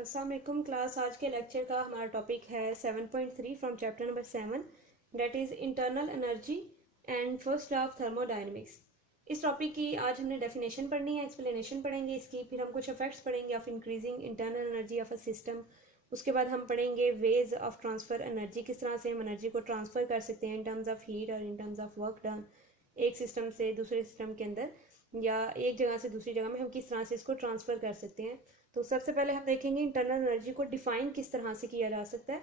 अस्सलाम वालेकुम क्लास। आज के लेक्चर का हमारा टॉपिक है 7.3 from chapter number 7, that is internal energy and first law of thermodynamics. इस टॉपिक की आज हमने डेफिनेशन पढ़नी है, एक्सप्लेनेशन पढ़ेंगे इसकी, फिर हम कुछ इफेक्ट्स पढ़ेंगे of increasing internal energy of a system. उसके बाद हम पढ़ेंगे वेज ऑफ ट्रांसफ़र एनर्जी, किस तरह से हम एनर्जी को ट्रांसफ़र कर सकते हैं इन टर्म्स ऑफ हीट और in terms of work done, एक सिस्टम से दूसरे सिस्टम के अंदर या एक जगह से दूसरी जगह में हम किस तरह से इसको ट्रांसफ़र कर सकते हैं। तो सबसे पहले हम देखेंगे इंटरनल एनर्जी को डिफाइन किस तरह से किया जा सकता है।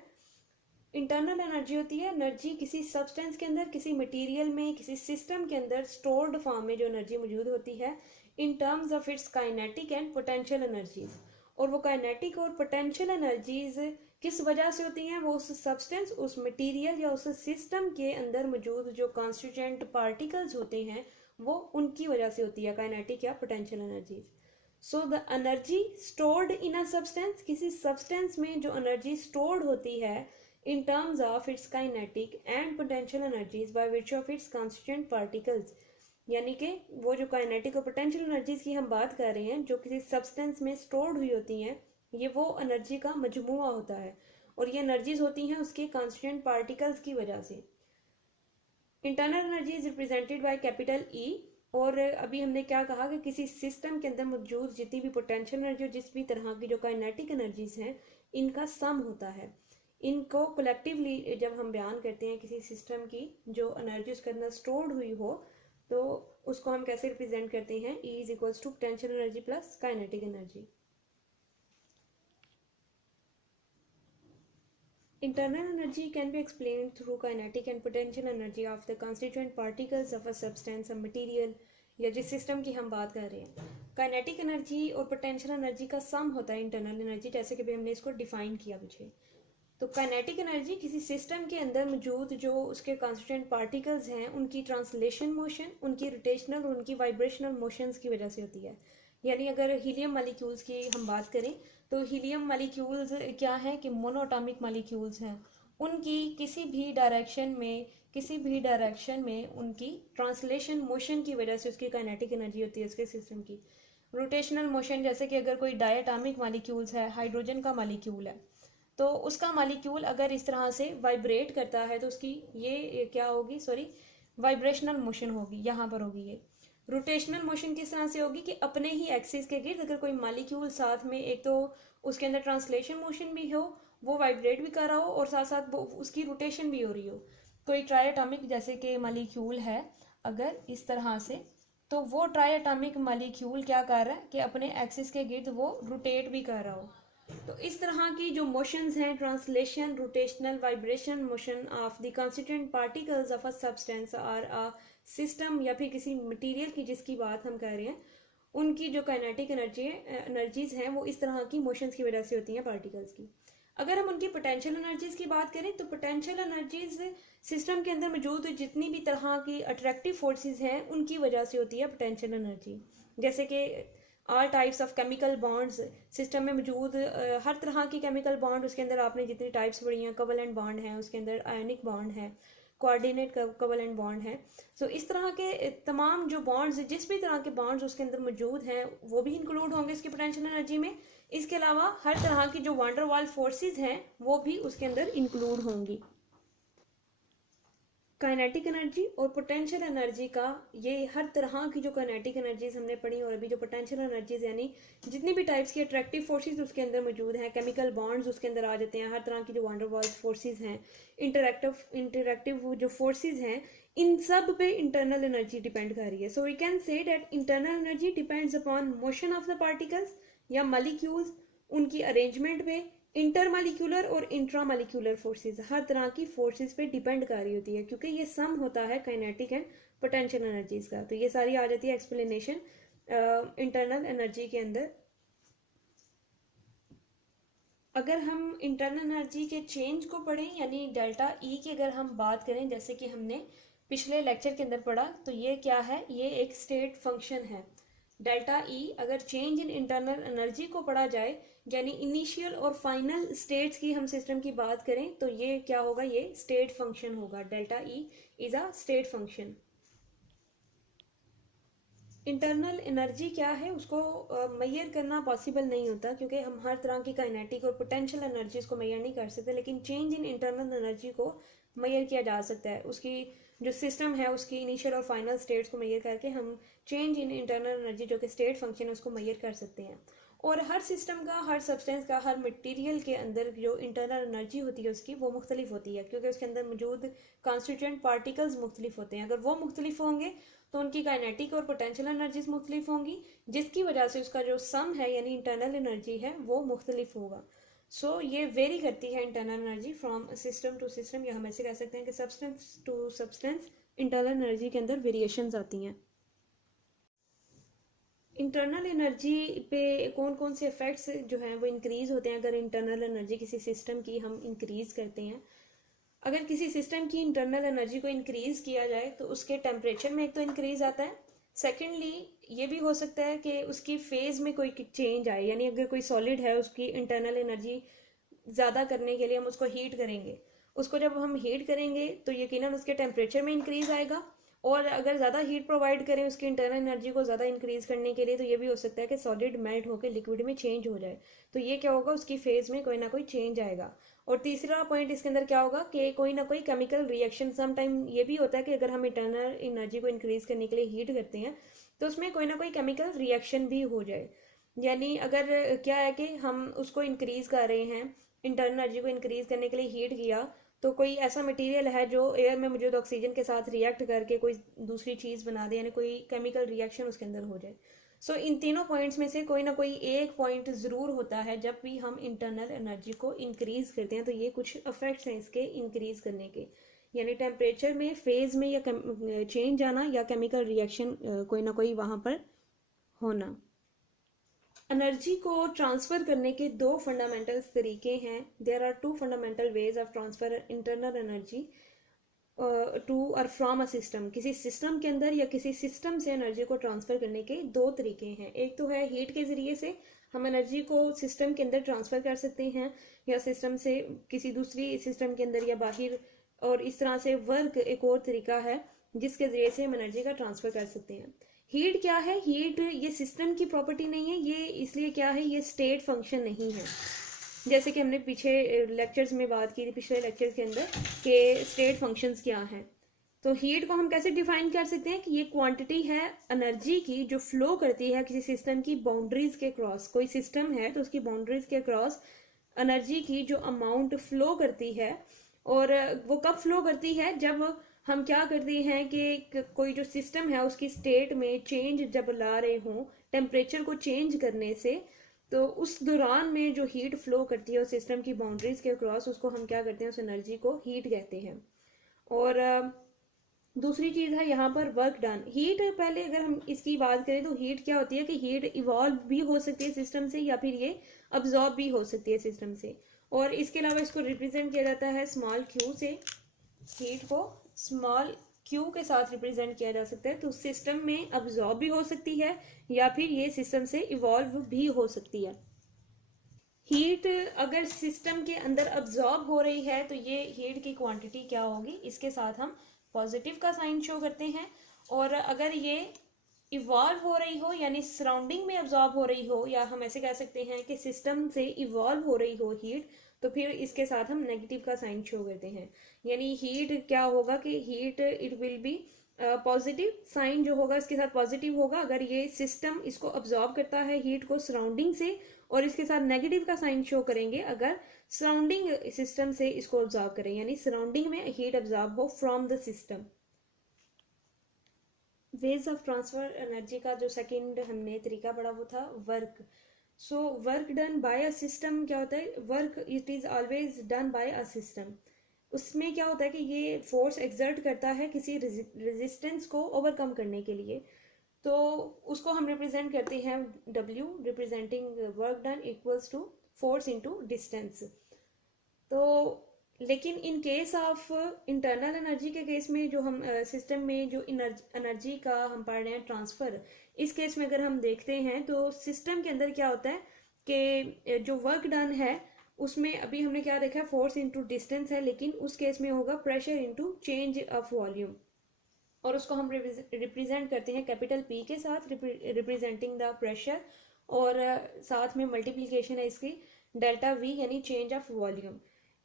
इंटरनल एनर्जी होती है एनर्जी किसी सब्सटेंस के अंदर, किसी मटेरियल में, किसी सिस्टम के अंदर स्टोर्ड फॉर्म में जो एनर्जी मौजूद होती है in terms of its kinetic and potential energies. और वो काइनेटिक और पोटेंशियल एनर्जीज किस वजह से होती हैं? वो उस सब्सटेंस, उस मटेरियल या उस सिस्टम के अंदर मौजूद जो कॉन्स्टिट्यूएंट पार्टिकल्स होते हैं वो उनकी वजह से होती है, काइनेटिक या potential energies. So the energy stored in a substance, किसी सब्सटेंस में जो एनर्जी स्टोर्ड होती है in terms of its kinetic and potential energies by virtue of its constituent particles, यानी कि वो जो काइनेटिक और पोटेंशियल एनर्जीज की हम बात कर रहे हैं जो किसी सब्सटेंस में स्टोर्ड हुई होती हैं, ये वो एनर्जी का मजमुआ होता है और ये एनर्जीज होती हैं उसके कॉन्स्टिट्यूएंट पार्टिकल्स की वजह से। Internal energy is represented by capital E. और अभी हमने क्या कहा कि किसी सिस्टम के अंदर मौजूद जितनी भी पोटेंशियल एनर्जी और जिस भी तरह की जो काइनेटिक एनर्जीज हैं इनका सम होता है। इनको कलेक्टिवली जब हम बयान करते हैं किसी सिस्टम की जो एनर्जी उसके अंदर स्टोर्ड हुई हो तो उसको हम कैसे रिप्रेजेंट करते हैं? E is equals to potential energy plus kinetic energy. Internal energy can be explained through kinetic and potential energy of the constituent particles of a substance, a material, या जिस सिस्टम की हम बात कर रहे हैं। काइनेटिक एनर्जी और potential energy का सम होता है इंटरनल एनर्जी, जैसे कि भी हमने इसको डिफाइन किया पीछे। तो काइनेटिक एनर्जी किसी सिस्टम के अंदर मौजूद जो उसके कॉन्स्टिट्यूएंट पार्टिकल्स हैं उनकी ट्रांसलेशन मोशन, उनकी रोटेशनल और उनकी वाइब्रेशनल मोशंस की वजह से होती है। यानी अगर हीलियम मालिक्यूल्स की हम बात करें तो हीलियम मालिक्यूल्स क्या है कि मोनोएटॉमिक मालिक्यूल्स हैं। उनकी किसी भी डायरेक्शन में उनकी ट्रांसलेशन मोशन की वजह से उसकी काइनेटिक एनर्जी होती है उसके सिस्टम की। रोटेशनल मोशन, जैसे कि अगर कोई डायटॉमिक मालिक्यूल्स है, हाइड्रोजन का मालिक्यूल है, तो उसका मालिक्यूल अगर इस तरह से वाइब्रेट करता है तो उसकी ये क्या होगी, सॉरी, वाइब्रेशनल मोशन होगी, यहाँ पर होगी ये। रोटेशनल मोशन किस तरह से होगी कि अपने ही एक्सिस के गिर्द अगर कोई मालिक्यूल साथ में, एक तो उसके अंदर ट्रांसलेशन मोशन भी हो, वो वाइब्रेट भी कर रहा हो और साथ साथ उसकी रोटेशन भी हो रही हो। कोई ट्राइएटॉमिक जैसे कि मालिक्यूल है अगर इस तरह से, तो वो ट्राइएटॉमिक मालिक्यूल क्या कर रहा है कि अपने एक्सिस के गिर्द वो रोटेट भी कर रहा हो। तो इस तरह की जो मोशंस हैं, translation, rotational, vibration motion of the constituent particles of a substance और अ सिस्टम या फिर किसी मटेरियल की जिसकी बात हम कर रहे हैं, उनकी जो काइनेटिक एनर्जीज हैं वो इस तरह की मोशंस की वजह से होती हैं पार्टिकल्स की। अगर हम उनकी पोटेंशियल एनर्जीज की बात करें तो पोटेंशियल एनर्जीज सिस्टम के अंदर मौजूद जितनी भी तरह की अट्रैक्टिव फोर्सेस हैं उनकी वजह से होती है पोटेंशियल एनर्जी। जैसे कि all types of chemical bonds, system में मौजूद हर तरह की केमिकल बॉन्ड, उसके अंदर आपने जितनी टाइप्स पढ़ी हैं, कोवलेंट बॉन्ड है, उसके अंदर आयनिक बॉन्ड है, कोऑर्डिनेट कोवलेंट बॉन्ड है। सो इस तरह के तमाम जो बॉन्ड्स, जिस भी तरह के बॉन्ड्स उसके अंदर मौजूद हैं वो भी इंक्लूड होंगे इसकी पोटेंशियल एनर्जी में। इसके अलावा हर तरह की जो वांडर वाल फोर्सेज हैं वो भी उसके अंदर इंक्लूड होंगी। काइनेटिक एनर्जी और पोटेंशियल एनर्जी का ये हर तरह की जो काइनेटिक एनर्जीज हमने पढ़ी और अभी जो पोटेंशियल एनर्जीज यानी जितनी भी टाइप्स की अट्रैक्टिव फोर्सेस उसके अंदर मौजूद हैं, केमिकल बॉन्ड्स उसके अंदर आ जाते हैं, हर तरह की जो वांडर वाल फोर्सेज हैं, इंटरैक्टिव जो फोर्सेज हैं, इन सब पे इंटरनल एनर्जी डिपेंड कर रही है। So we can say that internal energy depends upon motion of the particles या मॉलिक्यूल्स, उनकी अरेंजमेंट पे, इंटरमालिक्यूलर और इंट्रामालिक्यूलर फोर्सेस, हर तरह की फोर्सेस पे डिपेंड कर रही होती है क्योंकि ये सम होता है काइनेटिक एंड पोटेंशियल एनर्जीज का। तो ये सारी आ जाती है एक्सप्लेनेशन इंटरनल एनर्जी के अंदर। अगर हम इंटरनल एनर्जी के चेंज को पढ़ें यानी डेल्टा ई की अगर हम बात करें, जैसे कि हमने पिछले लेक्चर के अंदर पढ़ा, तो ये क्या है? ये एक स्टेट फंक्शन है। डेल्टा ई अगर चेंज इन इंटरनल एनर्जी को पढ़ा जाए यानी इनिशियल और फाइनल स्टेट्स की हम सिस्टम की बात करें तो ये क्या होगा? ये स्टेट फंक्शन होगा। Delta E is a state function. Internal energy क्या है उसको मेजर करना पॉसिबल नहीं होता, क्योंकि हम हर तरह की काइनेटिक और पोटेंशियल एनर्जीज को मेजर नहीं कर सकते, लेकिन चेंज इन इंटरनल एनर्जी को मेजर किया जा सकता है। उसकी जो सिस्टम है उसकी इनिशियल और फाइनल स्टेट्स को मेजर करके हम चेंज इन इंटरनल एनर्जी जो कि स्टेट फंक्शन है उसको मेजर कर सकते हैं। और हर सिस्टम का, हर सब्सटेंस का, हर मटेरियल के अंदर जो इंटरनल एनर्जी होती है उसकी वो मुख्तलिफ होती है, क्योंकि उसके अंदर मौजूद कॉन्स्टिट्यूएंट पार्टिकल्स मुख्तलिफ होते हैं। अगर वो मुख्तलिफ होंगे तो उनकी काइनेटिक और पोटेंशियल एनर्जीज मुख्तलिफ होंगी, जिसकी वजह से उसका जो सम है यानी इंटरनल एनर्जी है वो मुख्तलिफ होगा। सो ये वेरी करती है internal energy from system to system, या हम ऐसे कह सकते हैं कि substance to substance internal energy के अंदर वेरिएशंस आती हैं। इंटरनल एनर्जी पे कौन कौन से इफेक्ट्स जो हैं वो इंक्रीज होते हैं अगर इंटरनल एनर्जी किसी सिस्टम की हम इंक्रीज करते हैं। अगर किसी सिस्टम की इंटरनल एनर्जी को इंक्रीज किया जाए तो उसके टेम्परेचर में एक तो इंक्रीज आता है, सेकेंडली ये भी हो सकता है कि उसकी फेज में कोई चेंज आए, यानी अगर कोई सॉलिड है उसकी इंटरनल एनर्जी ज़्यादा करने के लिए हम उसको हीट करेंगे, उसको जब हम हीट करेंगे तो यकीनन उसके टेम्परेचर में इंक्रीज आएगा, और अगर ज़्यादा हीट प्रोवाइड करें उसकी इंटरनल एनर्जी को ज़्यादा इंक्रीज करने के लिए तो ये भी हो सकता है कि सॉलिड मेल्ट होकर लिक्विड में चेंज हो जाए, तो ये क्या होगा, उसकी फेज में कोई ना कोई चेंज आएगा। और तीसरा पॉइंट इसके अंदर क्या होगा कि कोई ना कोई केमिकल रिएक्शन, सम टाइम ये भी होता है कि अगर हम इंटरनल एनर्जी को इंक्रीज करने के लिए हीट करते हैं तो उसमें कोई ना कोई केमिकल रिएक्शन भी हो जाए। यानी अगर क्या है कि हम उसको इंक्रीज कर रहे हैं, इंटरनल एनर्जी को इंक्रीज करने के लिए हीट किया, तो कोई ऐसा मटेरियल है जो एयर में मौजूद ऑक्सीजन के साथ रिएक्ट करके कोई दूसरी चीज़ बना दे, यानी कोई केमिकल रिएक्शन उसके अंदर हो जाए। सो इन तीनों पॉइंट्स में से कोई ना कोई एक पॉइंट ज़रूर होता है जब भी हम इंटरनल एनर्जी को इंक्रीज करते हैं, तो ये कुछ इफेक्ट्स हैं इसके इंक्रीज करने के, यानी टेम्परेचर में, फेज में या चेंज आना, या केमिकल रिएक्शन कोई ना कोई वहाँ पर होना। एनर्जी को ट्रांसफर करने के दो फंडामेंटल तरीके हैं। There are two fundamental ways of transfer internal energy to और फ्रॉम अ सिस्टम। किसी सिस्टम के अंदर या किसी सिस्टम से एनर्जी को ट्रांसफर करने के दो तरीके हैं। एक तो है हीट के जरिए से हम एनर्जी को सिस्टम के अंदर ट्रांसफर कर सकते हैं, या सिस्टम से किसी दूसरी सिस्टम के अंदर या बाहर, और इस तरह से वर्क एक और तरीका है जिसके जरिए से हम एनर्जी का ट्रांसफर कर सकते हैं। हीट क्या है, हीट ये सिस्टम की प्रॉपर्टी नहीं है, ये इसलिए क्या है, ये स्टेट फंक्शन नहीं है। जैसे कि हमने पीछे लेक्चर्स में बात की थी, पिछले लेक्चर्स के अंदर, कि स्टेट फंक्शंस क्या हैं। तो हीट को हम कैसे डिफाइन कर सकते हैं कि ये क्वांटिटी है एनर्जी की जो फ्लो करती है किसी सिस्टम की बाउंड्रीज के क्रॉस। कोई सिस्टम है तो उसकी बाउंड्रीज के क्रॉस एनर्जी की जो अमाउंट फ्लो करती है, और वो कब फ्लो करती है, जब हम क्या करते हैं कि कोई जो सिस्टम है उसकी स्टेट में चेंज जब ला रहे हों टेम्परेचर को चेंज करने से, तो उस दौरान में जो हीट फ्लो करती है उस सिस्टम की बाउंड्रीज के क्रॉस, उसको हम क्या करते हैं, उस एनर्जी को हीट कहते हैं। और दूसरी चीज़ है यहाँ पर वर्क डन। हीट, पहले अगर हम इसकी बात करें तो हीट क्या होती है कि हीट इवॉल्व भी हो सकती है सिस्टम से, या फिर ये अब्जॉर्ब भी हो सकती है सिस्टम से। और इसके अलावा इसको रिप्रेजेंट किया जाता है स्मॉल क्यू से। हीट को स्मॉल क्यू के साथ रिप्रेजेंट किया जा सकता है, तो सिस्टम में अब्जॉर्ब भी हो सकती है या फिर ये सिस्टम से इवॉल्व भी हो सकती है। हीट अगर सिस्टम के अंदर अब्जॉर्ब हो रही है तो ये हीट की क्वांटिटी क्या होगी, इसके साथ हम पॉजिटिव का साइन शो करते हैं। और अगर ये इवॉल्व हो रही हो, यानी सराउंडिंग में अब्जॉर्ब हो रही हो, या हम ऐसे कह सकते हैं कि सिस्टम से इवॉल्व हो रही हो हीट, तो फिर इसके साथ हम नेगेटिव का साइन शो करते हैं। यानी हीट क्या होगा कि heat it will be positive, sign जो होगा इसके साथ पॉजिटिव होगा अगर ये सिस्टम इसको अब्जॉर्ब करता है हीट को सराउंडिंग से, और इसके साथ नेगेटिव का साइन शो करेंगे अगर सराउंडिंग सिस्टम से इसको अब्जॉर्ब करें, यानी सराउंडिंग में हीट अब्जॉर्ब हो from the system. Veg of transfer energy का जो सेकंड हमने तरीका पढ़ा वो था work. So work done by a system क्या होता है, work it is always done by a system. उसमें क्या होता है कि ये फोर्स एक्सर्ट करता है किसी रेजिस्टेंस को ओवरकम करने के लिए, तो उसको हम रिप्रेजेंट करते हैं W, representing work done equals to force into distance. तो लेकिन in case of internal energy के केस में जो हम सिस्टम में जो एनर्जी का हम पढ़ रहे हैं ट्रांसफर, इस केस में अगर हम देखते हैं तो सिस्टम के अंदर क्या होता है कि जो वर्क डन है उसमें अभी हमने क्या देखा है, फोर्स इनटू डिस्टेंस है, लेकिन उस केस में होगा pressure into change of volume. और उसको हम रिप्रेजेंट करते हैं कैपिटल P के साथ, रिप्रेजेंटिंग द प्रेशर, और साथ में मल्टीप्लिकेशन है इसकी डेल्टा V यानी चेंज ऑफ वॉल्यूम।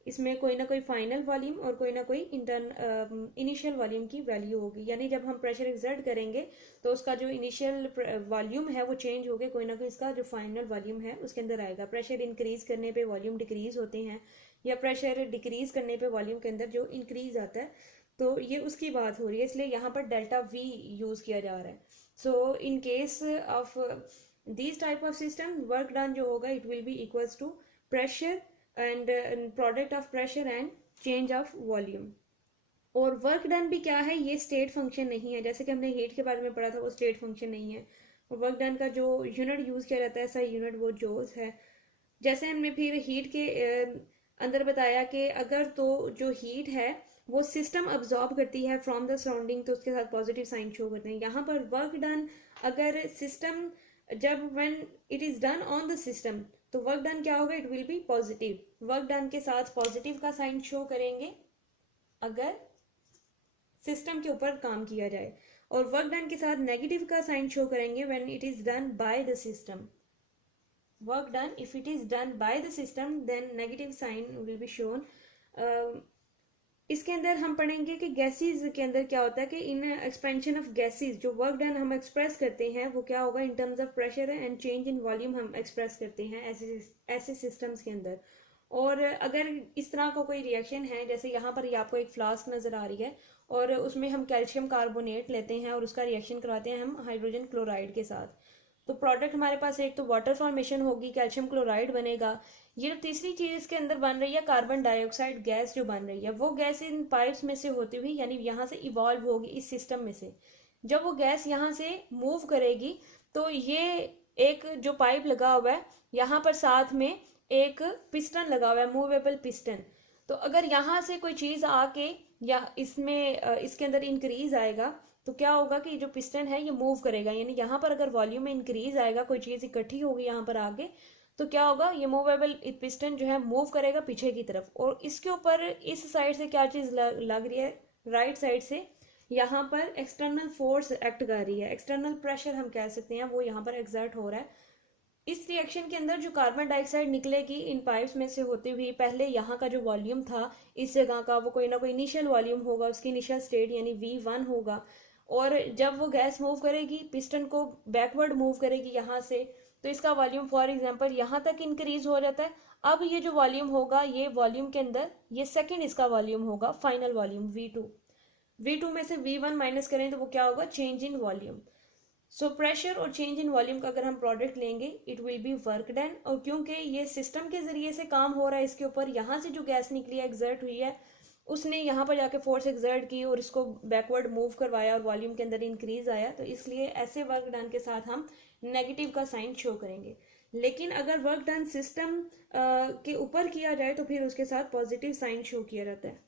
इसमें कोई ना कोई फाइनल वॉल्यूम और कोई ना कोई इनिशियल वॉल्यूम की वैल्यू होगी, यानी जब हम प्रेशर एक्सर्ट करेंगे तो उसका जो इनिशियल वॉल्यूम है वो चेंज होके कोई ना कोई इसका जो फाइनल वॉल्यूम है उसके अंदर आएगा। प्रेशर इंक्रीज करने पे वॉल्यूम डिक्रीज होते हैं, या प्रेशर डिक्रीज करने पे वॉल्यूम के अंदर जो इंक्रीज आता है, तो ये उसकी बात हो रही है, इसलिए यहाँ पर डेल्टा V यूज किया जा रहा है। So in case of this type of system, work done जो होगा it will be equals to pressure and product of pressure and change of volume. और वर्क डन भी क्या है, ये स्टेट फंक्शन नहीं है, जैसे कि हमने हीट के बारे में पढ़ा था वो स्टेट फंक्शन नहीं है। और वर्क डन का जो यूनिट यूज किया जाता है ऐसा यूनिट वो जूल्स है। जैसे हमने फिर हीट के अंदर बताया कि अगर तो जो हीट है वो सिस्टम अब्जॉर्ब करती है फ्रॉम द सराउंडिंग, तो उसके साथ पॉजिटिव साइन शो करते हैं। यहाँ पर वर्क डन अगर सिस्टम, जब when it is done on the system, तो वर्क डन क्या होगा, it will be positive. Work done के साथ पॉजिटिव का साइन शो करेंगे अगर सिस्टम के ऊपर काम किया जाए, और वर्क डन के साथ नेगेटिव का साइन शो करेंगे when it is done by the system. Work done if it is done by the system then negative sign will be shown. इसके अंदर हम पढ़ेंगे कि गैसेस के अंदर क्या होता है कि इन एक्सपेंशन ऑफ गैसेस जो वर्क डन हम एक्सप्रेस करते हैं वो क्या होगा, in terms of pressure and change in volume हम एक्सप्रेस करते हैं ऐसे सिस्टम्स के अंदर। और अगर इस तरह का कोई रिएक्शन है, जैसे यहाँ पर ये आपको एक फ्लास्क नजर आ रही है और उसमें हम कैल्शियम कार्बोनेट लेते हैं और उसका रिएक्शन करवाते हैं हम हाइड्रोजन क्लोराइड के साथ, तो प्रोडक्ट हमारे पास एक तो वाटर फॉर्मेशन होगी, कैल्शियम क्लोराइड बनेगा। ये जो तीसरी चीज इसके अंदर बन रही है कार्बन डाइऑक्साइड गैस जो बन रही है, वो गैस इन पाइप्स में से होती हुई यानी यहाँ से इवॉल्व होगी इस सिस्टम में से। जब वो गैस यहाँ से मूव करेगी तो ये एक जो पाइप लगा हुआ है यहाँ पर साथ में एक पिस्टन लगा हुआ है, मूवेबल पिस्टन। तो अगर यहाँ से कोई चीज आके या इसमें इसके अंदर इंक्रीज आएगा तो क्या होगा कि जो पिस्टन है ये मूव करेगा, यानी यहाँ पर अगर वॉल्यूम में इंक्रीज आएगा, कोई चीज इकट्ठी होगी यहाँ पर आगे, तो क्या होगा, ये मूवेबल पिस्टन जो है मूव करेगा पीछे की तरफ। और इसके ऊपर इस साइड से क्या चीज लग रही है, राइट साइड से यहाँ पर एक्सटर्नल फोर्स एक्ट कर रही है, एक्सटर्नल प्रेशर हम कह सकते हैं, वो यहाँ पर एक्सर्ट हो रहा है। इस रिएक्शन के अंदर जो कार्बन डाइऑक्साइड निकलेगी इन पाइप्स में से होते हुए, पहले यहाँ का जो वॉल्यूम था इस जगह का वो कोई ना कोई इनिशियल वॉल्यूम होगा, उसकी इनिशियल स्टेट यानी V1 होगा। और जब वो गैस मूव करेगी, पिस्टन को बैकवर्ड मूव करेगी यहाँ से, तो इसका वॉल्यूम फॉर एग्जांपल यहाँ तक इंक्रीज हो जाता है। अब ये जो वॉल्यूम होगा, ये वॉल्यूम के अंदर ये सेकंड इसका वॉल्यूम होगा, फाइनल वॉल्यूम V2 में से V1 माइनस करें तो वो क्या होगा, change in volume. So pressure और चेंज इन वॉल्यूम का अगर हम प्रोडक्ट लेंगे it will B work done. और क्योंकि ये सिस्टम के जरिए से काम हो रहा है, इसके ऊपर यहाँ से जो गैस निकली है, एक्सर्ट हुई है, उसने यहाँ पर जाके फोर्स एक्सर्ट की और इसको बैकवर्ड मूव करवाया और वॉल्यूम के अंदर इंक्रीज आया, तो इसलिए ऐसे वर्क डन के साथ हम नेगेटिव का साइन शो करेंगे। लेकिन अगर वर्क डन सिस्टम के ऊपर किया जाए तो फिर उसके साथ पॉजिटिव साइन शो किया जाता है।